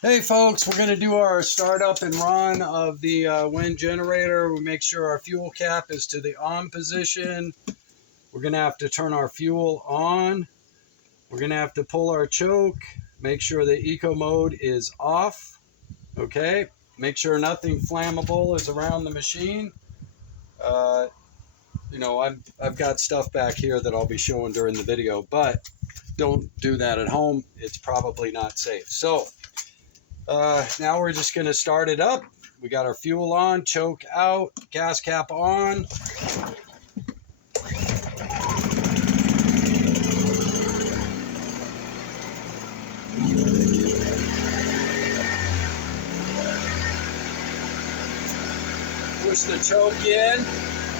Hey folks, we're going to do our startup and run of the WEN generator. We make sure our fuel cap is to the on position. We're going to have to turn our fuel on. We're going to have to pull our choke, make sure the eco mode is off. Okay, make sure nothing flammable is around the machine. I've got stuff back here that I'll be showing during the video, but don't do that at home. It's probably not safe. So now we're just going to start it up. We got our fuel on, choke out, gas cap on. Push the choke in,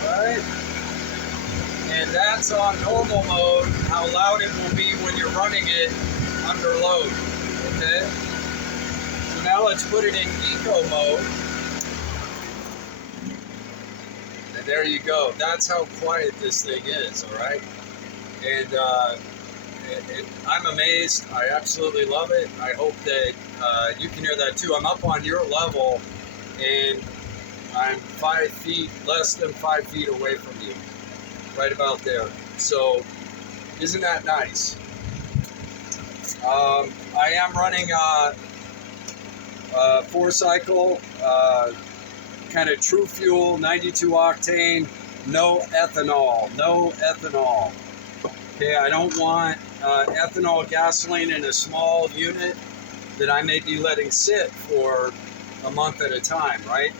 all right? And that's on normal mode, how loud it will be when you're running it under load, okay? So now let's put it in eco mode. And there you go. That's how quiet this thing is, all right? And I'm amazed. I absolutely love it. I hope that you can hear that too. I'm up on your level, and I'm 5 feet, less than 5 feet away from you, right about there. So isn't that nice? I am running a 4-cycle kind of true fuel, 92 octane, no ethanol. Okay, I don't want ethanol gasoline in a small unit that I may be letting sit for a month at a time, right?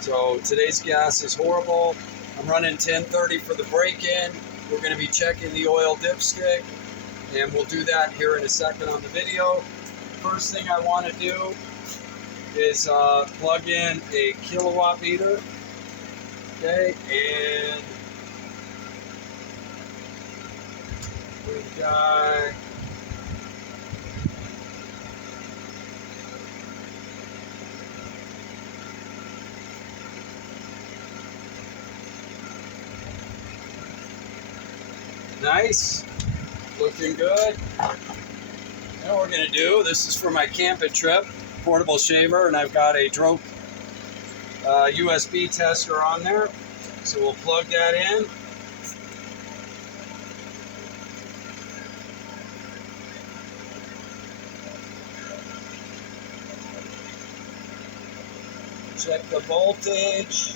So today's gas is horrible. I'm running 1030 for the break-in. We're going to be checking the oil dipstick, and we'll do that here in a second on the video. First thing I want to do is plug in a kilowatt meter. Okay, and we've got nice, looking good. Now what we're gonna do, this is for my camping trip, portable shaver, and I've got a Droke USB tester on there. So we'll plug that in. Check the voltage.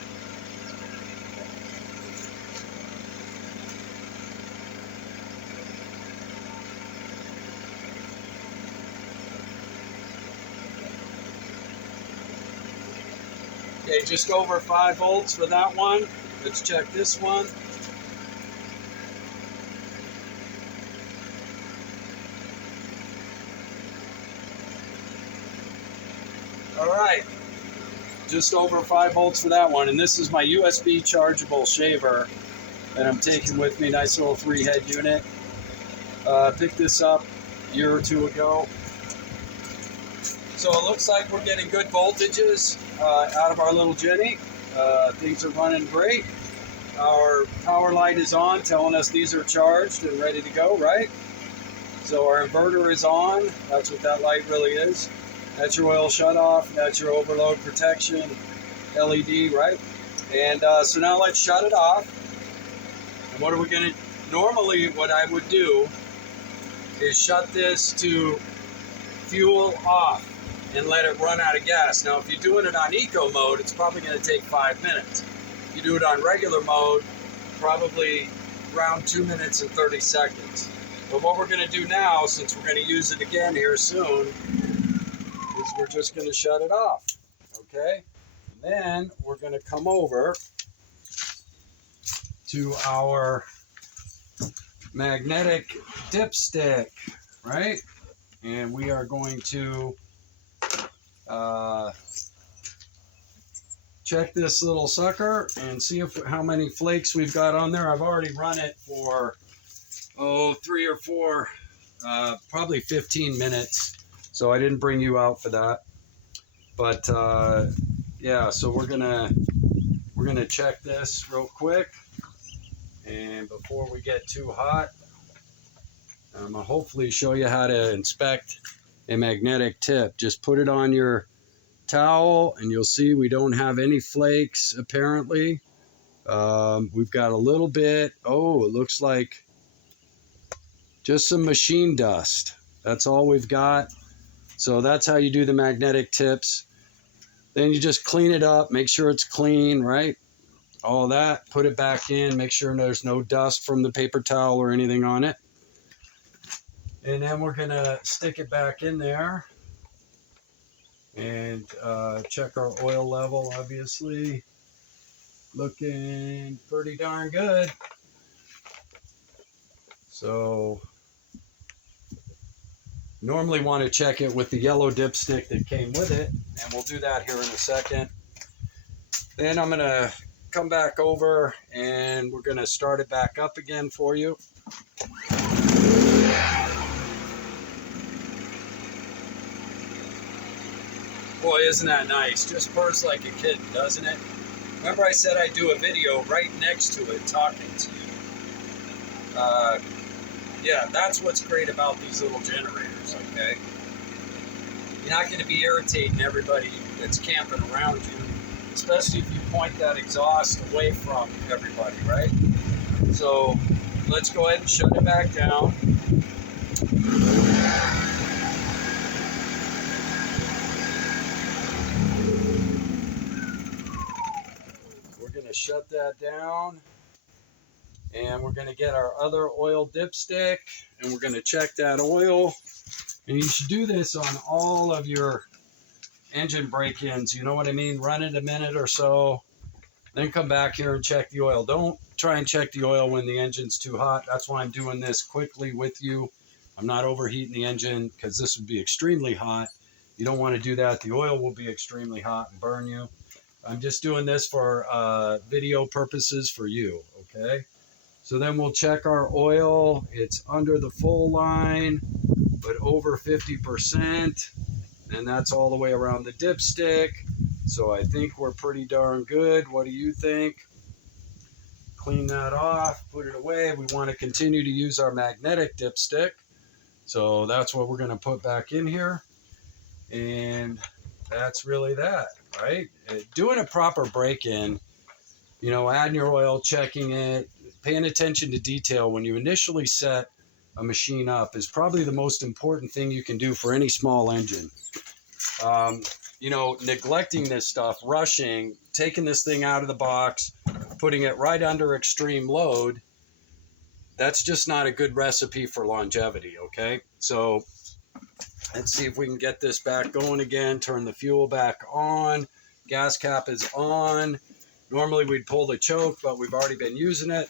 Okay, just over 5 volts for that one. Let's check this one. All right, just over 5 volts for that one. And this is my USB chargeable shaver that I'm taking with me. Nice little 3-head unit. Picked this up a year or two ago. So it looks like we're getting good voltages out of our little Jenny. Things are running great. Our power light is on, telling us these are charged and ready to go, right? So our inverter is on. That's what that light really is. That's your oil shutoff. That's your overload protection LED, right? And so now let's shut it off. And what are we going to... Normally what I would do is shut this to fuel off and let it run out of gas. Now, if you're doing it on eco mode, it's probably going to take 5 minutes. If you do it on regular mode, probably around 2 minutes and 30 seconds. But what we're going to do now, since we're going to use it again here soon, is we're just going to shut it off, okay? And then we're going to come over to our magnetic dipstick, right? And we are going to check this little sucker and see how many flakes we've got on there. I've already run it for 3 or 4, probably 15 minutes. So I didn't bring you out for that. But yeah, so we're gonna check this real quick. And before we get too hot, I'm gonna hopefully show you how to inspect a magnetic tip. Just put it on your towel and you'll see we don't have any flakes apparently. We've got a little bit, oh, it looks like just some machine dust. That's all we've got. So that's how you do the magnetic tips. Then you just clean it up, make sure it's clean, right? All that, put it back in, make sure there's no dust from the paper towel or anything on it. And then we're gonna stick it back in there and check our oil level, obviously. Looking pretty darn good. So normally want to check it with the yellow dipstick that came with it, and we'll do that here in a second. Then I'm gonna come back over and we're gonna start it back up again for you. Boy, isn't that nice? Just purrs like a kitten, doesn't it? Remember I said I'd do a video right next to it talking to you. Yeah, that's what's great about these little generators, okay? You're not going to be irritating everybody that's camping around you, especially if you point that exhaust away from everybody, right? So let's go ahead and shut it back down. We're going to shut that down. And we're going to get our other oil dipstick and we're going to check that oil. And you should do this on all of your engine break-ins. You know what I mean? Run it a minute or so, then come back here and check the oil. Don't try and check the oil when the engine's too hot. That's why I'm doing this quickly with you. I'm not overheating the engine because this would be extremely hot. You don't want to do that. The oil will be extremely hot and burn you. I'm just doing this for video purposes for you, okay? So then we'll check our oil. It's under the full line, but over 50%. And that's all the way around the dipstick. So I think we're pretty darn good. What do you think? Clean that off, put it away. We want to continue to use our magnetic dipstick. So that's what we're going to put back in here. And that's really that, right? Doing a proper break-in, you know, adding your oil, checking it, paying attention to detail when you initially set a machine up is probably the most important thing you can do for any small engine. You know, neglecting this stuff, rushing, taking this thing out of the box, putting it right under extreme load, that's just not a good recipe for longevity, okay? So let's see if we can get this back going again, turn the fuel back on, gas cap is on. Normally we'd pull the choke, but we've already been using it.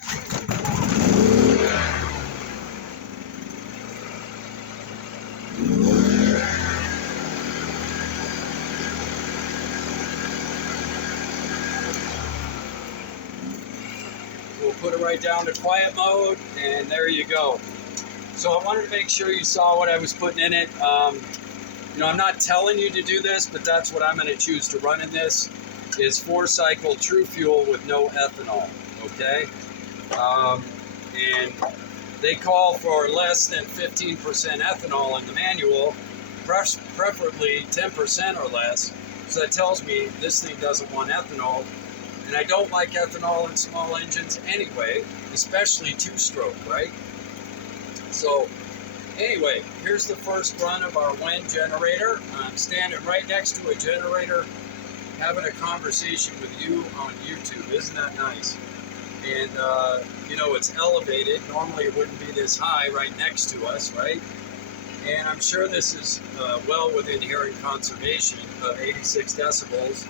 We'll put it right down to quiet mode, and there you go. So I wanted to make sure you saw what I was putting in it. You know, I'm not telling you to do this, but that's what I'm going to choose to run in this. Is 4-cycle true fuel with no ethanol, okay? And they call for less than 15% ethanol in the manual, preferably 10% or less. So that tells me this thing doesn't want ethanol. And I don't like ethanol in small engines anyway, especially 2-stroke, right? So anyway, here's the first run of our WEN generator. I'm standing right next to a generator having a conversation with you on YouTube. Isn't that nice? And, you know, it's elevated. Normally it wouldn't be this high right next to us, right? And I'm sure this is well within hearing conservation of 86 decibels,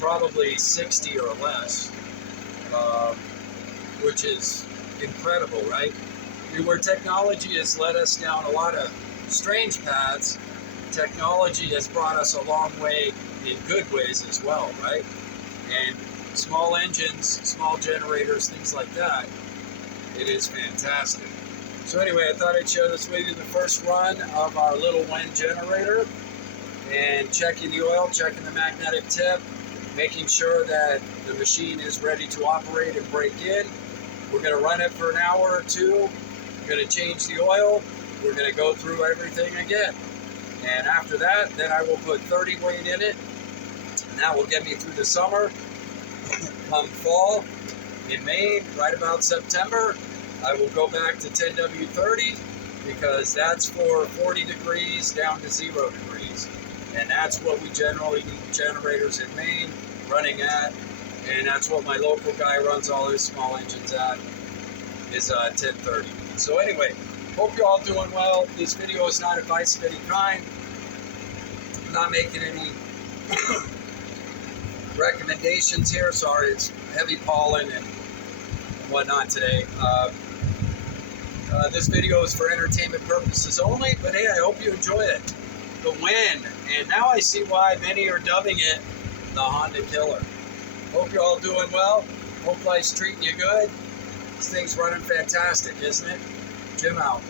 probably 60 or less, which is incredible, right? I mean, where technology has led us down a lot of strange paths, technology has brought us a long way in good ways as well, right? And small engines, small generators, things like that, it is fantastic. So anyway, I thought I'd share this with you, the first run of our little WEN generator, and checking the oil, checking the magnetic tip, making sure that the machine is ready to operate and break in. We're going to run it for an hour or two. We're going to change the oil. We're going to go through everything again. And after that, then I will put 30 weight in it, and that will get me through the summer. Come fall in Maine, right about September, I will go back to 10W30 because that's for 40 degrees down to 0 degrees. And that's what we generally need generators in Maine running at. And that's what my local guy runs all his small engines at, is 1030. So anyway, hope you're all doing well. This video is not advice of any kind. I'm not making any recommendations here. Sorry, it's heavy pollen and whatnot today. This video is for entertainment purposes only, but hey, I hope you enjoy it. The WEN, and now I see why many are dubbing it the Honda Killer. Hope you're all doing well. Hope life's treating you good. This thing's running fantastic, isn't it? Jim out.